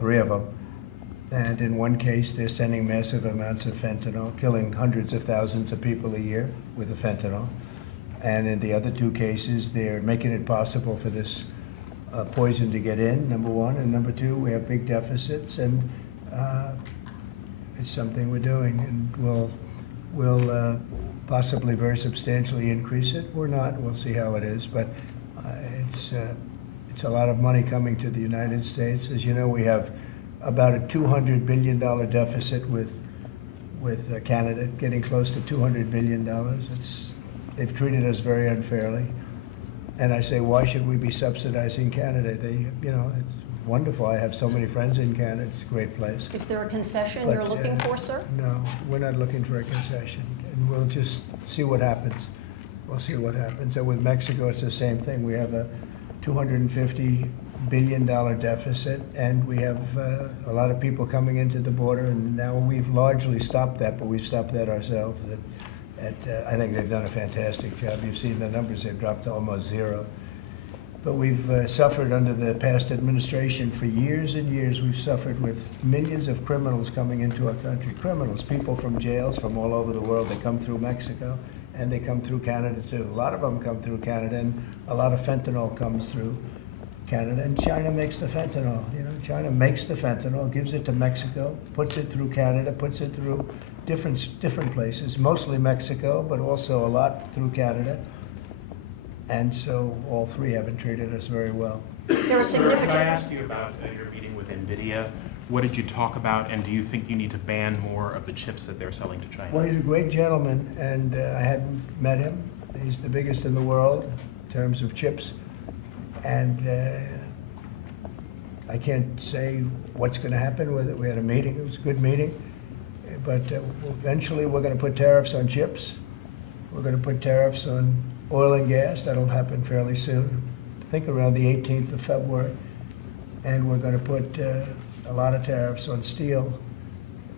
3 of them. And in one case, they're sending massive amounts of fentanyl, killing hundreds of thousands of people a year with the fentanyl. And in the other 2 cases, they're making it possible for this poison to get in, number 1. And number 2, we have big deficits, and it's something we're doing. And we'll possibly very substantially increase it or not. We'll see how it is. But it's a lot of money coming to the United States. As you know, we have about a $200 billion deficit with Canada, getting close to $200 billion. They've treated us very unfairly. And I say, why should we be subsidizing Canada? It's wonderful. I have so many friends in Canada. It's a great place. Is there a concession you're looking for, sir? No, we're not looking for a concession. And we'll just see what happens. We'll see what happens. And with Mexico, it's the same thing. We have a $250 billion deficit, and we have a lot of people coming into the border, and now we've largely stopped that, but we've stopped that ourselves. I think they've done a fantastic job. You've seen the numbers, they've dropped to almost 0. But we've suffered under the past administration for years and years. We've suffered with millions of criminals coming into our country. Criminals, people from jails from all over the world. They come through Mexico, and they come through Canada too. A lot of them come through Canada, and a lot of fentanyl comes through Canada, and China makes the fentanyl. China makes the fentanyl, gives it to Mexico, puts it through Canada, puts it through different places, mostly Mexico, but also a lot through Canada. And so all 3 haven't treated us very well. There are significant. Can I ask you about your meeting with NVIDIA? What did you talk about, and do you think you need to ban more of the chips that they're selling to China? Well, he's a great gentleman, and I hadn't met him. He's the biggest in the world in terms of chips. And I can't say what's going to happen with it. We had a meeting. It was a good meeting. But eventually we're going to put tariffs on chips. We're going to put tariffs on oil and gas. That'll happen fairly soon. I think around the 18th of February. And we're going to put a lot of tariffs on steel.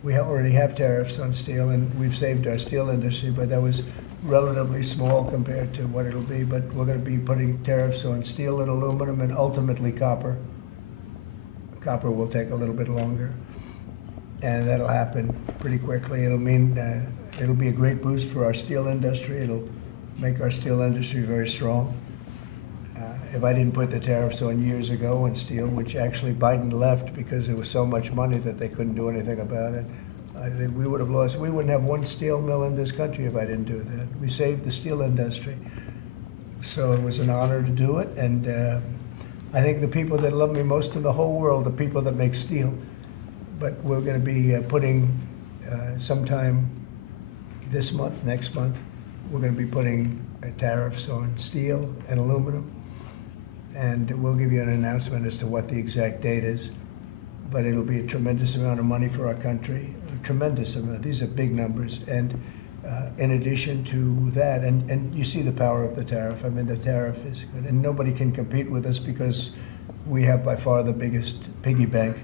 We already have tariffs on steel, and we've saved our steel industry, but that was relatively small compared to what it'll be. But we're going to be putting tariffs on steel and aluminum, and ultimately copper. Copper will take a little bit longer, and that'll happen pretty quickly. It'll mean it'll be a great boost for our steel industry. It'll make our steel industry very strong. If I didn't put the tariffs on years ago on steel, which actually Biden left because there was so much money that they couldn't do anything about it, I think we would have lost. We wouldn't have one steel mill in this country if I didn't do that. We saved the steel industry. So it was an honor to do it, and I think the people that love me most in the whole world are people that make steel. But we're going to be putting sometime this month, next month, we're going to be putting tariffs on steel and aluminum. And we'll give you an announcement as to what the exact date is. But it'll be a tremendous amount of money for our country, a tremendous amount. These are big numbers. And in addition to that, and you see the power of the tariff. I mean, the tariff is good. And nobody can compete with us because we have by far the biggest piggy bank.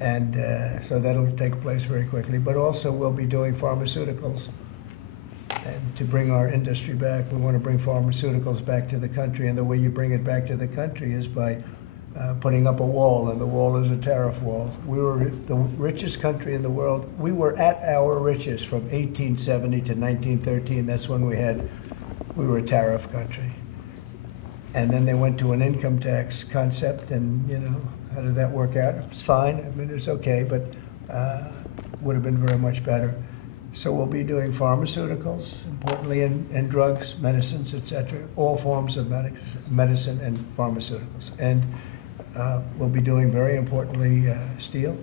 And so that'll take place very quickly. But also we'll be doing pharmaceuticals. And to bring our industry back, we want to bring pharmaceuticals back to the country. And the way you bring it back to the country is by putting up a wall, and the wall is a tariff wall. We were the richest country in the world. We were at our richest from 1870 to 1913. That's when we were a tariff country. And then they went to an income tax concept, and how did that work out? It was fine. I mean, it's okay, but would have been very much better. So we'll be doing pharmaceuticals, importantly, and drugs, medicines, etc., all forms of medicine and pharmaceuticals. And we'll be doing, very importantly, steel,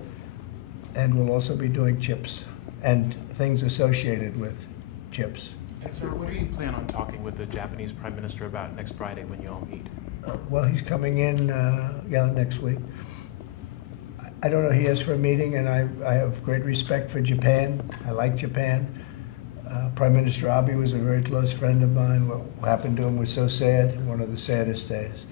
and we'll also be doing chips and things associated with chips. And sir, what do you plan on talking with the Japanese Prime Minister about next Friday when you all meet? Well, he's coming in, next week. I don't know, he asked for a meeting, and I have great respect for Japan. I like Japan. Prime Minister Abe was a very close friend of mine. What happened to him was so sad, one of the saddest days.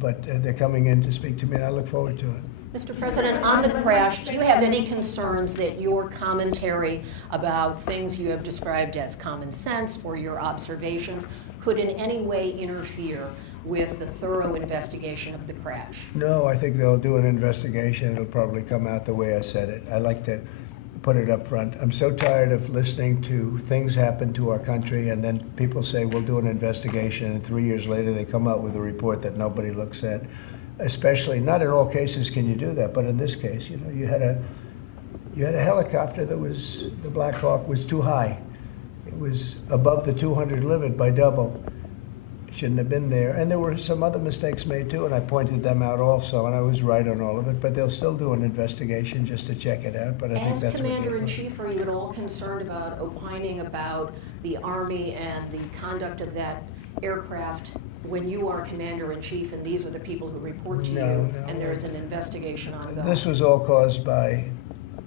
But they're coming in to speak to me, and I look forward to it. Mr. President, on the crash, do you have any concerns that your commentary about things you have described as common sense or your observations could in any way interfere with the thorough investigation of the crash? No, I think they'll do an investigation. It'll probably come out the way I said it. I like to put it up front. I'm so tired of listening to things happen to our country and then people say, we'll do an investigation, and 3 years later they come out with a report that nobody looks at. Especially, not in all cases can you do that, but in this case, you know, you had a helicopter that was, the Black Hawk was too high. It was above the 200 limit by double. Shouldn't have been there. And there were some other mistakes made too, and I pointed them out also, and I was right on all of it, but they'll still do an investigation just to check it out, but I think As that's what they're Commander-in-Chief, are you at all concerned about opining about the Army and the conduct of that aircraft when you are Commander-in-Chief and these are the people who report to you, No. and there's an investigation ongoing? This was all caused by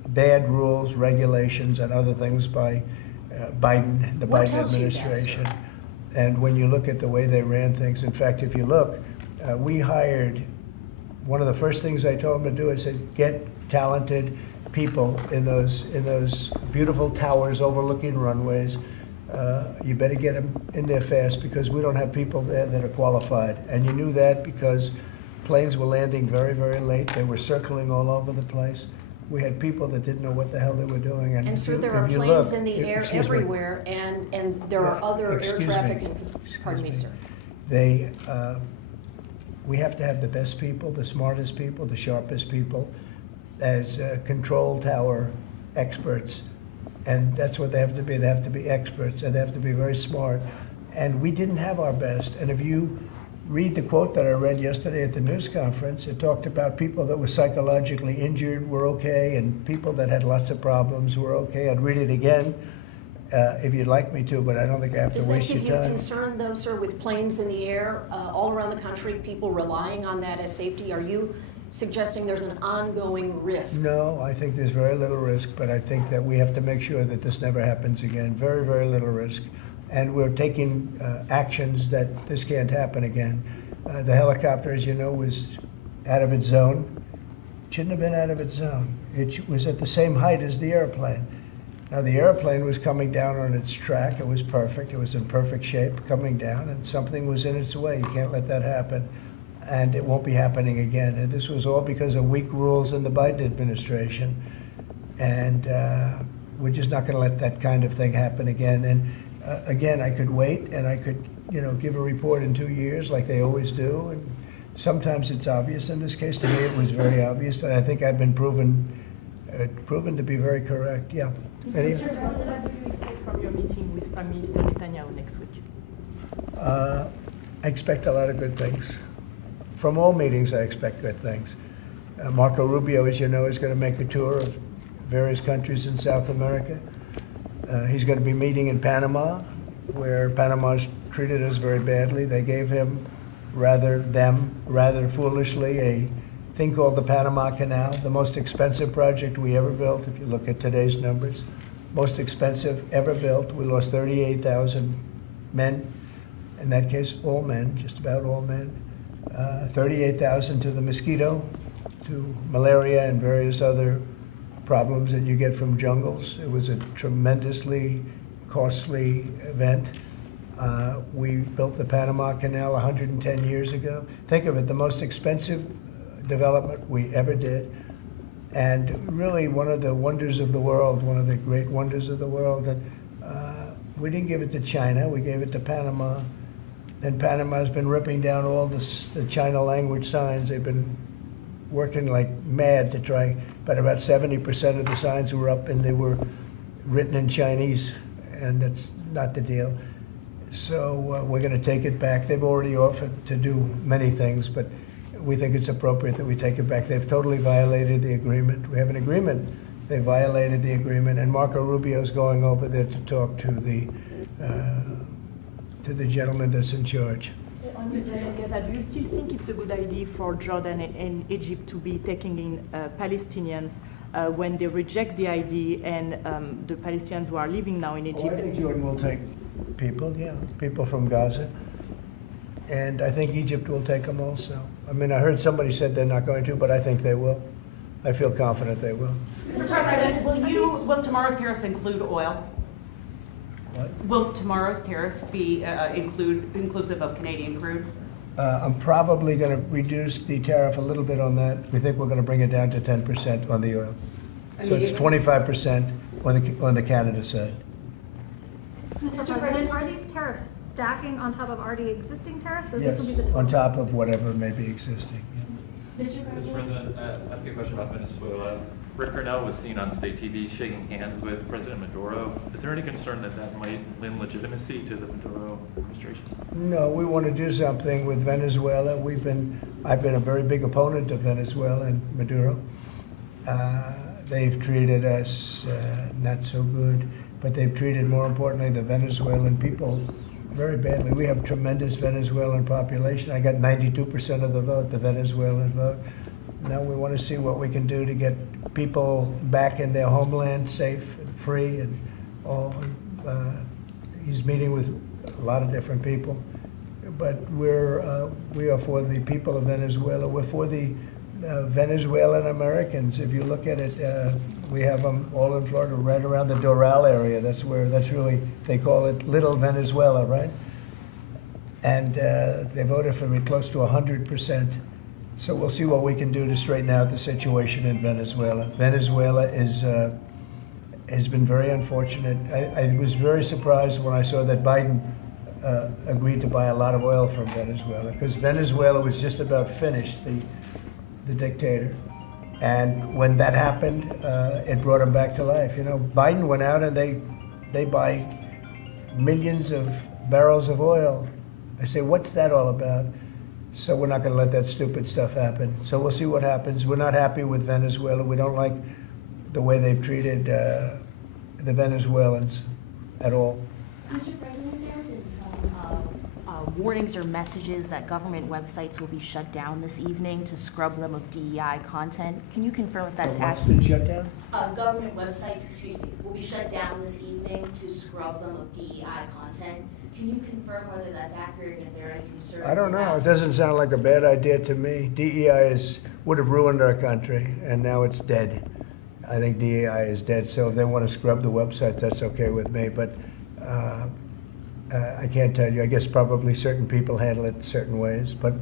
bad rules, regulations, and other things by Biden, the What Biden tells you that, sir? administration. And when you look at the way they ran things, in fact, if you look, we hired, one of the first things I told them to do, I said, get talented people in those beautiful towers overlooking runways. You better get them in there fast because we don't have people there that are qualified. And you knew that because planes were landing very, very late. They were circling all over the place. We had people that didn't know what the hell they were doing. And sir, there are if you planes look- in the air excuse me. everywhere, and there are Yeah, other air excuse traffic, me. pardon me, Excuse sir. They, we have to have the best people, the smartest people, the sharpest people as control tower experts. And that's what they have to be. They have to be experts, and they have to be very smart. And we didn't have our best. And if you read the quote that I read yesterday at the news conference, it talked about people that were psychologically injured were okay, and people that had lots of problems were okay. I'd read it again if you'd like me to, but I don't think I have to Does that waste give your you time. concern, though, sir, with planes in the air all around the country, people relying on that as safety? Are you suggesting there's an ongoing risk? No, I think there's very little risk, but I think that we have to make sure that this never happens again. Very, very little risk. And we're taking actions that this can't happen again. The helicopter, as you know, was out of its zone. Shouldn't have been out of its zone. It was at the same height as the airplane. Now, the airplane was coming down on its track. It was perfect. It was in perfect shape coming down, and something was in its way. You can't let that happen. And it won't be happening again. And this was all because of weak rules in the Biden administration. And we're just not going to let that kind of thing happen again. And again, I could wait and I could, you know, give a report in 2 years like they always do. And sometimes it's obvious. In this case, to me, it was very obvious. And I think I've been proven to be very correct. Yeah. Any- Mr. President, what do you expect from your meeting with Prime Minister Netanyahu next week? I expect a lot of good things. From all meetings, I expect good things. Marco Rubio, as you know, is going to make a tour of various countries in South America. He's going to be meeting in Panama, where Panama's treated us very badly. They gave him, rather foolishly, a thing called the Panama Canal, the most expensive project we ever built, if you look at today's numbers. Most expensive ever built. We lost 38,000 men. In that case, all men, just about all men. 38,000 to the mosquito, to malaria and various other problems that you get from jungles. It was a tremendously costly event. We built the Panama Canal 110 years ago. Think of it, the most expensive development we ever did. And really one of the wonders of the world, one of the great wonders of the world. And we didn't give it to China, we gave it to Panama. And Panama's been ripping down all the China language signs. They've been working like mad to try, but about 70% of the signs were up and they were written in Chinese, and that's not the deal. So we're going to take it back. They've already offered to do many things, but we think it's appropriate that we take it back. They've totally violated the agreement. We have an agreement. They violated the agreement, and Marco Rubio's going over there to talk to the gentleman that's in charge. On this do you still think it's a good idea for Jordan and Egypt to be taking in Palestinians when they reject the idea and the Palestinians who are living now in Egypt? Oh, I think Jordan will take people, yeah, people from Gaza. And I think Egypt will take them also. I mean, I heard somebody said they're not going to, but I think they will. I feel confident they will. Mr. President, will tomorrow's tariffs include oil? What? Will tomorrow's tariffs be inclusive of Canadian crude? I'm probably going to reduce the tariff a little bit on that. We think we're going to bring it down to 10% on the oil. So it's 25% on the Canada side. Mr. President, are these tariffs stacking on top of already existing tariffs, or Yes, this will be the total? on top of whatever may be existing. Mr. President, ask you a question about Venezuela. Rick Cornell was seen on state TV shaking hands with President Maduro. Is there any concern that that might lend legitimacy to the Maduro administration? No, we want to do something with Venezuela. I've been a very big opponent of Venezuela and Maduro. They've treated us not so good, but they've treated, more importantly, the Venezuelan people very badly. We have tremendous Venezuelan population. I got 92% of the vote, the Venezuelan vote. Now we want to see what we can do to get people back in their homeland safe and free and all. He's meeting with a lot of different people, but we are for the people of Venezuela. We're for the Venezuelan Americans. If you look at it, we have them all in Florida, right around the Doral area. That's really, they call it Little Venezuela, right? And they voted for me close to 100%. So we'll see what we can do to straighten out the situation in Venezuela. Venezuela has been very unfortunate. I was very surprised when I saw that Biden agreed to buy a lot of oil from Venezuela, because Venezuela was just about finished, the dictator. And when that happened, it brought him back to life. You know, Biden went out and they buy millions of barrels of oil. I say, what's that all about? So we're not going to let that stupid stuff happen. So we'll see what happens. We're not happy with Venezuela. We don't like the way they've treated the Venezuelans at all. Mr. President, there have been some warnings or messages that government websites will be shut down this evening to scrub them of DEI content. Can you confirm if that's What's accurate? been shut down? Government websites, will be shut down this evening to scrub them of DEI content. Can you confirm whether that's accurate and if there are any concerns? I don't know. about- It doesn't sound like a bad idea to me. DEI would have ruined our country, and now it's dead. I think DEI is dead. So if they want to scrub the websites, that's okay with me. But I can't tell you. I guess probably certain people handle it certain ways. But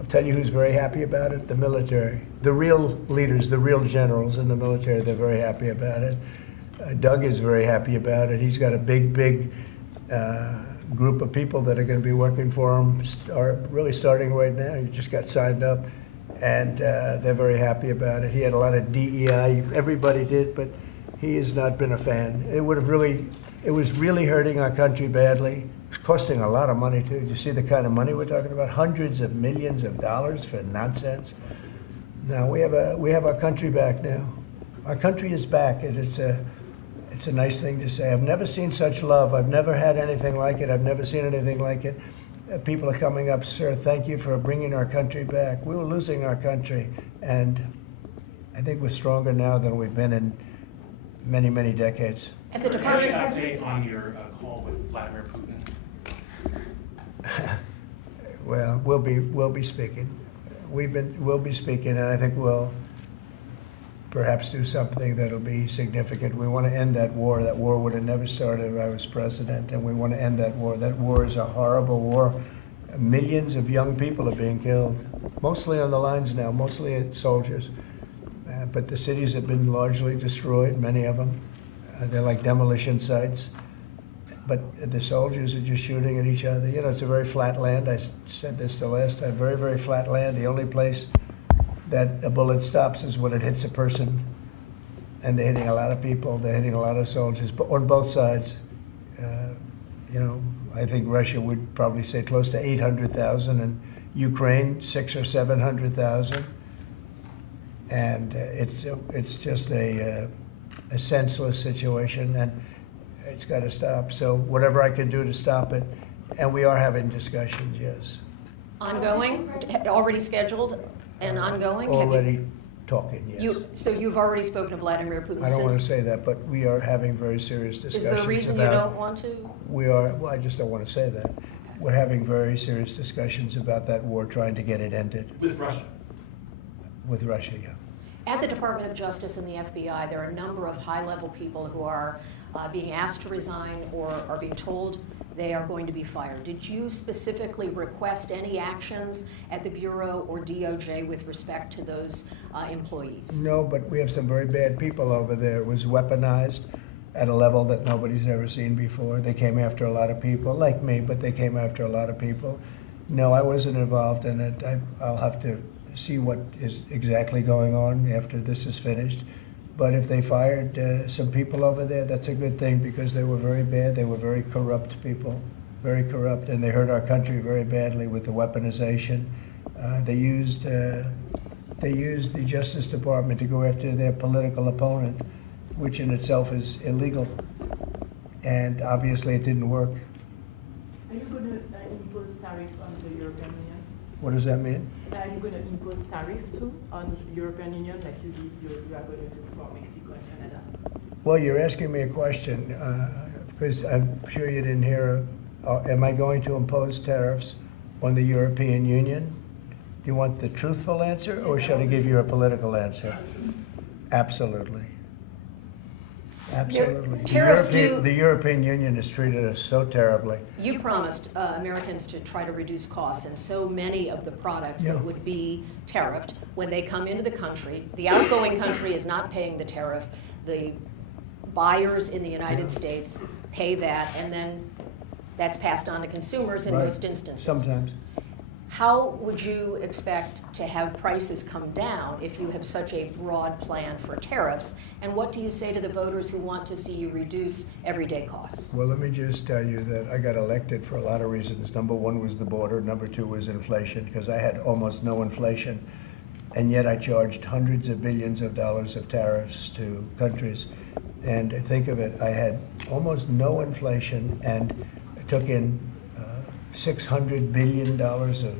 I'll tell you who's very happy about it: the military. The real leaders, the real generals in the military, they're very happy about it. Doug is very happy about it. He's got a big group of people that are going to be working for him, are really starting right now. He just got signed up, and they're very happy about it. He had a lot of DEI, everybody did, but he has not been a fan. It was really hurting our country badly. It's costing a lot of money too. Do you see the kind of money we're talking about? Hundreds of millions of dollars for nonsense. Now we have our country back now. Our country is back, and it's a nice thing to say. I've never seen such love. I've never had anything like it. I've never seen anything like it. People are coming up, sir, thank you for bringing our country back. We were losing our country, and I think we're stronger now than we've been in many, many decades. At the Any Department update on your call with Vladimir Putin? Well, we'll be speaking. We'll be speaking, and I think we'll perhaps do something that'll be significant. We want to end that war. That war would have never started if I was president, and we want to end that war. That war is a horrible war. Millions of young people are being killed, mostly on the lines now, mostly soldiers. But the cities have been largely destroyed, many of them. They're like demolition sites. But the soldiers are just shooting at each other. You know, it's a very flat land. I said this the last time, very, very flat land. The only place that a bullet stops is when it hits a person. And they're hitting a lot of people. They're hitting a lot of soldiers, but on both sides. You know, I think Russia would probably say close to 800,000, and Ukraine 600,000 or 700,000. And it's just a senseless situation, and it's got to stop. So whatever I can do to stop it, and we are having discussions, yes. ongoing, already scheduled and ongoing? Have you- Already talking, yes. So you've already spoken to Vladimir Putin I don't want to since? say that, but we are having very serious Is discussions there a reason you about- don't want to? We are, well, I just don't want to say that. We're having very serious discussions about that war, trying to get it ended With Russia? with Russia, yeah. At the Department of Justice and the FBI, there are a number of high-level people who are being asked to resign or are being told they are going to be fired. Did you specifically request any actions at the Bureau or DOJ with respect to those employees? No, but we have some very bad people over there. It was weaponized at a level that nobody's ever seen before. They came after a lot of people, like me, but they came after a lot of people. No, I wasn't involved in it. I'll have to see what is exactly going on after this is finished. But if they fired some people over there, that's a good thing, because they were very bad. They were very corrupt people, very corrupt, and they hurt our country very badly with the weaponization. They used the Justice Department to go after their political opponent, which in itself is illegal. And obviously it didn't work. Are you going to impose tariff on the European Union? What does that mean? Are you going to impose tariff too on the European Union like you are going to do for Mexico and Canada? Well, you're asking me a question, because I'm sure you didn't hear, am I going to impose tariffs on the European Union? Do you want the truthful answer, or should I give you a political answer? Absolutely. Absolutely. The European Union has treated us so terribly. You promised Americans to try to reduce costs, and so many of the products that would be tariffed, when they come into the country, the outgoing country is not paying the tariff. The buyers in the United States pay that, and then that's passed on to consumers in most instances. Sometimes. How would you expect to have prices come down if you have such a broad plan for tariffs? And what do you say to the voters who want to see you reduce everyday costs? Well, let me just tell you that I got elected for a lot of reasons. Number one was the border. Number two was inflation, because I had almost no inflation. And yet I charged hundreds of billions of dollars of tariffs to countries. And think of it, I had almost no inflation and took in $600 billion of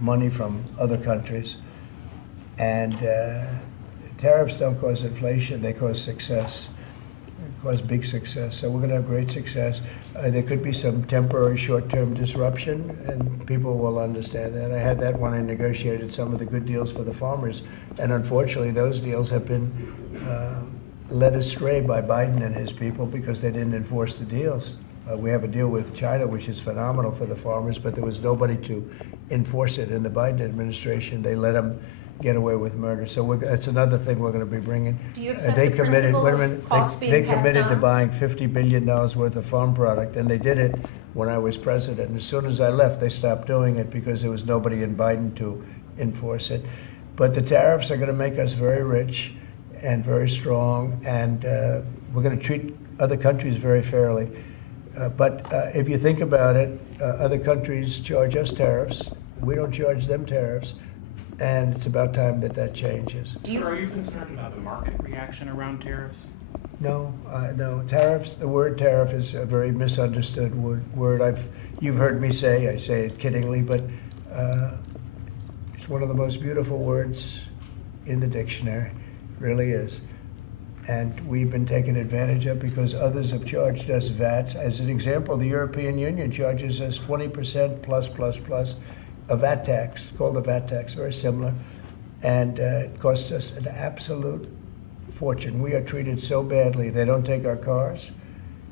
money from other countries. And tariffs don't cause inflation, they cause success. They cause big success. So we're going to have great success. There could be some temporary short-term disruption, and people will understand that. I had that when I negotiated some of the good deals for the farmers. And unfortunately, those deals have been led astray by Biden and his people because they didn't enforce the deals. We have a deal with China, which is phenomenal for the farmers, but there was nobody to enforce it in the Biden administration. They let them get away with murder. So that's another thing we're going to be bringing. Do you accept the principle of costs being They passed committed to on? buying $50 billion worth of farm product, and they did it when I was president. And as soon as I left, they stopped doing it because there was nobody in Biden to enforce it. But the tariffs are going to make us very rich and very strong, and we're going to treat other countries very fairly. But if you think about it, other countries charge us tariffs. We don't charge them tariffs. And it's about time that that changes. Sir, are you concerned about the market reaction around tariffs? No, no. Tariffs, the word tariff is a very misunderstood word. You've heard me say, I say it kiddingly, but it's one of the most beautiful words in the dictionary. It really is. And we've been taken advantage of because others have charged us VATs. As an example, the European Union charges us 20% plus a VAT tax, called a VAT tax, very similar. And it costs us an absolute fortune. We are treated so badly. They don't take our cars.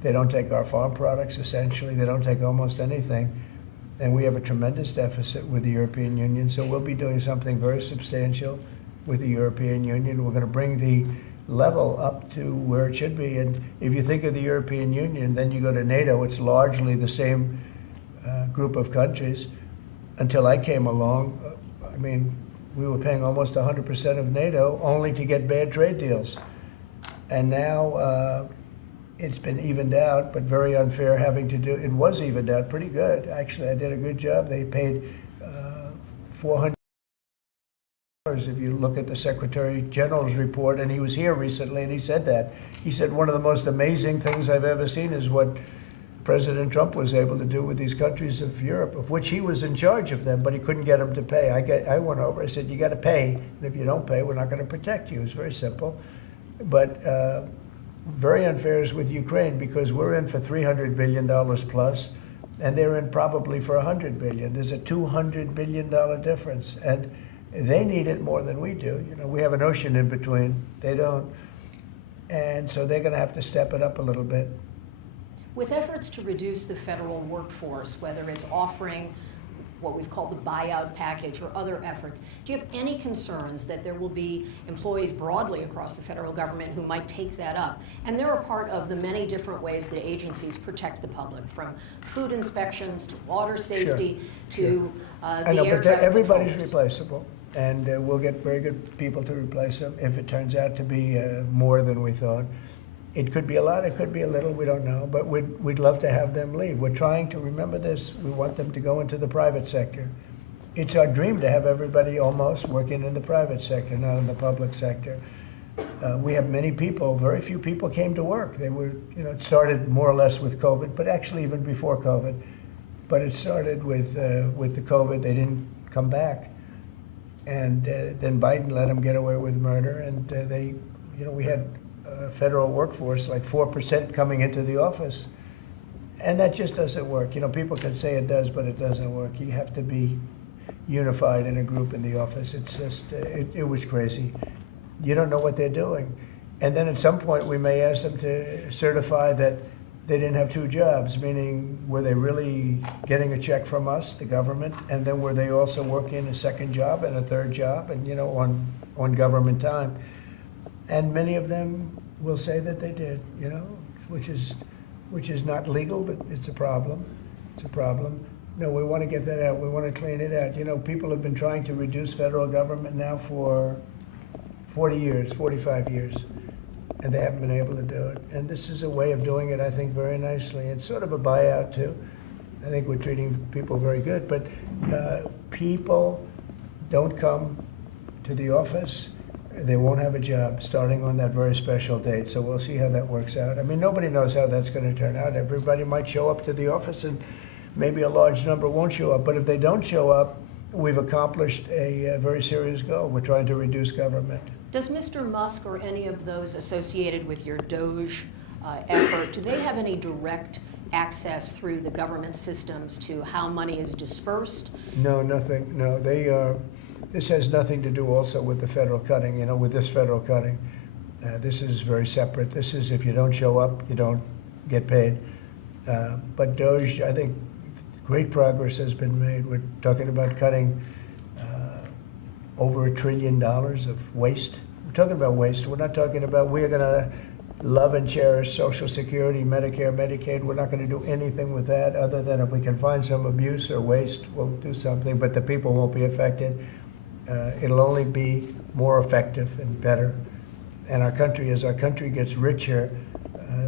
They don't take our farm products, essentially. They don't take almost anything. And we have a tremendous deficit with the European Union. So we'll be doing something very substantial with the European Union. We're going to bring the level up to where it should be. And if you think of the European Union, then you go to NATO, it's largely the same group of countries. Until I came along, I mean, we were paying almost 100% of NATO only to get bad trade deals. And now it's been evened out, but very unfair having to do, it was evened out pretty good. Actually, I did a good job. They paid $400. If you look at the Secretary General's report, and he was here recently, and he said that. He said one of the most amazing things I've ever seen is what President Trump was able to do with these countries of Europe, of which he was in charge of them, but he couldn't get them to pay. I went over, I said, you got to pay, and if you don't pay, we're not going to protect you. It's very simple. But very unfair is with Ukraine, because we're in for $300 billion plus, and they're in probably for $100 billion. There's a $200 billion difference. And They need it more than we do. You know, we have an ocean in between. They don't. And so they're going to have to step it up a little bit. With efforts to reduce the federal workforce, whether it's offering what we've called the buyout package or other efforts, do you have any concerns that there will be employees broadly across the federal government who might take that up? And they're a part of the many different ways that agencies protect the public, from food inspections to water safety to I know, the air but traffic everybody's controllers. replaceable, and we'll get very good people to replace them if it turns out to be more than we thought. It could be a lot, it could be a little, we don't know, but we'd love to have them leave. We're trying to remember this. We want them to go into the private sector. It's our dream to have everybody almost working in the private sector, not in the public sector. We have many people, very few people came to work. They were, you know, it started more or less with COVID, but actually even before COVID. But it started with the COVID, they didn't come back. And then Biden let them get away with murder, and they, you know, we had federal workforce like 4% coming into the office. And that just doesn't work. You know, people can say it does, but it doesn't work. You have to be unified in a group in the office. It's just, it was crazy. You don't know what they're doing. And then at some point we may ask them to certify that they didn't have two jobs, meaning were they really getting a check from us, the government, and then were they also working a second job and a third job, and you know, on government time. And many of them will say that they did, you know, which is not legal, but it's a problem. It's a problem. No, we want to get that out. We want to clean it out. You know, people have been trying to reduce federal government now for 40 years, 45 years, and they haven't been able to do it. And this is a way of doing it, I think, very nicely. It's sort of a buyout, too. I think we're treating people very good, but people don't come to the office. They won't have a job starting on that very special date, so we'll see how that works out. I mean, nobody knows how that's going to turn out. Everybody might show up to the office, and maybe a large number won't show up. But if they don't show up, we've accomplished a very serious goal. We're trying to reduce government. Does Mr. Musk or any of those associated with your DOGE effort, do they have any direct access through the government systems to how money is dispersed? No, nothing. No, they are. This has nothing to do also with the federal cutting, you know, with this federal cutting. This is very separate. This is if you don't show up, you don't get paid. But DOGE, I think great progress has been made. We're talking about cutting over $1 trillion of waste. We're talking about waste. We're not talking about we're going to love and cherish Social Security, Medicare, Medicaid. We're not going to do anything with that other than if we can find some abuse or waste, we'll do something, but the people won't be affected. It'll only be more effective and better. And our country, as our country gets richer,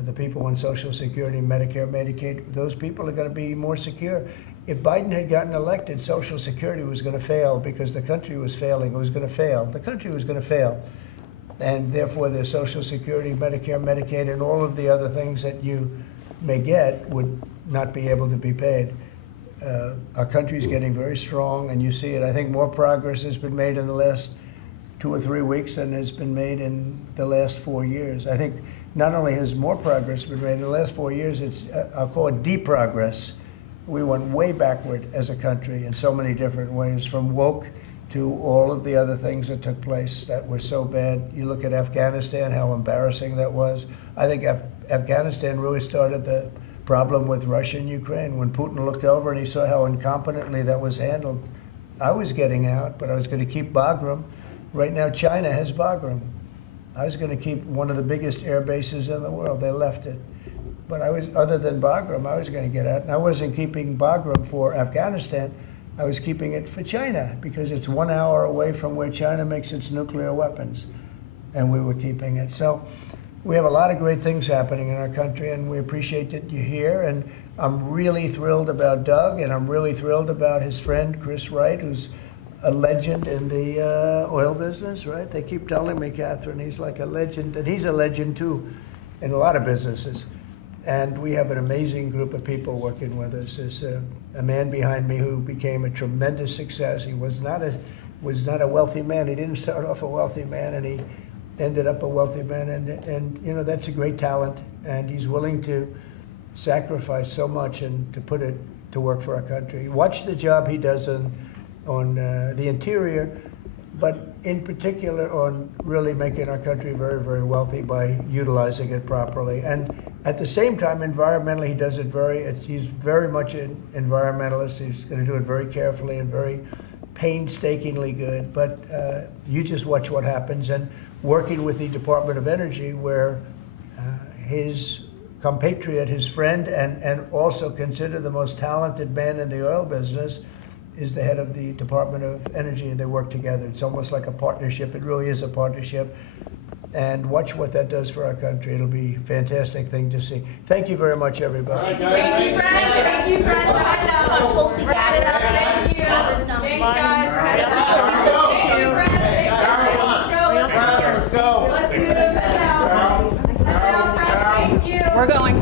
the people on Social Security, Medicare, Medicaid, those people are going to be more secure. If Biden had gotten elected, Social Security was going to fail because the country was failing. It was going to fail. The country was going to fail. And therefore, the Social Security, Medicare, Medicaid, and all of the other things that you may get would not be able to be paid. Our country's getting very strong, and you see it. I think more progress has been made in the last 2 or 3 weeks than has been made in the last 4 years. I think not only has more progress been made in the last 4 years, it's, I'll call it deprogress. We went way backward as a country in so many different ways, from woke to all of the other things that took place that were so bad. You look at Afghanistan, how embarrassing that was. I think Afghanistan really started the problem with Russia and Ukraine. When Putin looked over and he saw how incompetently that was handled, I was getting out, but I was going to keep Bagram. Right now, China has Bagram. I was going to keep one of the biggest air bases in the world. They left it. But I was, other than Bagram, I was going to get out. And I wasn't keeping Bagram for Afghanistan. I was keeping it for China because it's 1 hour away from where China makes its nuclear weapons. And we were keeping it. So we have a lot of great things happening in our country, and we appreciate that you're here. And I'm really thrilled about Doug, and I'm really thrilled about his friend, Chris Wright, who's a legend in the oil business, right? They keep telling me, Catherine, he's like a legend, and he's a legend too in a lot of businesses. And we have an amazing group of people working with us. There's a man behind me who became a tremendous success. He was not a wealthy man. He didn't start off a wealthy man, and he ended up a wealthy man. And you know, that's a great talent, and he's willing to sacrifice so much and to put it to work for our country. Watch the job he does on the interior. but in particular on really making our country very, very wealthy by utilizing it properly. And at the same time, environmentally, he does it he's very much an environmentalist. He's going to do it very carefully and very painstakingly good. But you just watch what happens. And working with the Department of Energy, where his compatriot, his friend, and also considered the most talented man in the oil business, is the head of the Department of Energy, and they work together. It's almost like a partnership. It really is a partnership. And watch what that does for our country. It'll be a fantastic thing to see. Thank you very much, everybody. Thank you, Fred. Thank you, Fred. Tulsi Wrap it up. Thank you. Thanks, guys, for having us. Thank you, Fred. Let's go. Let's move it now. Thank you. We're going.